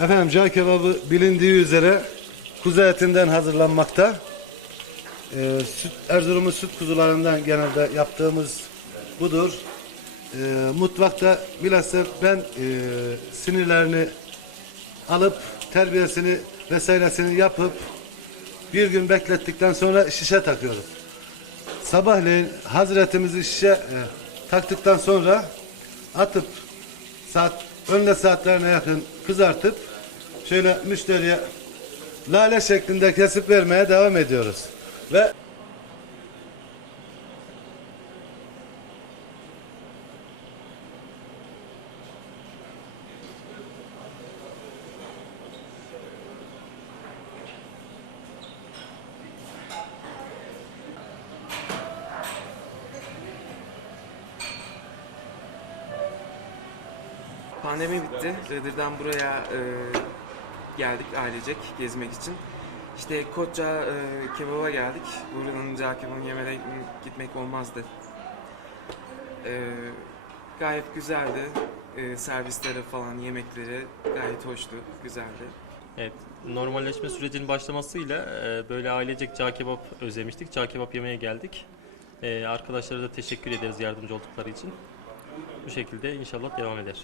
Efendim cağ kebabı bilindiği üzere kuzu etinden hazırlanmakta. Ee, süt, Erzurum'un süt kuzularından genelde yaptığımız budur. Ee, mutfakta bilhassa ben e, sinirlerini alıp terbiyesini vesairesini yapıp bir gün beklettikten sonra şişe takıyoruz. Sabahleyin hazretimizi şişe e, taktıktan sonra atıp saat önle saatlerine yakın kızartıp şöyle müşteriye lale şeklinde kesip vermeye devam ediyoruz. Ve Pandemi bitti. Iğdır'dan buraya e, geldik ailecek gezmek için. İşte Koçça e, kebaba geldik. Buranın kebabını yemeden gitmek olmazdı. E, gayet güzeldi. E, servisleri falan, yemekleri gayet hoştu, güzeldi. Evet, normalleşme sürecinin başlamasıyla e, böyle ailecek cağ kebap özlemiştik. Cağ kebap yemeye geldik. E, arkadaşlara da teşekkür ederiz yardımcı oldukları için. Bu şekilde inşallah devam eder.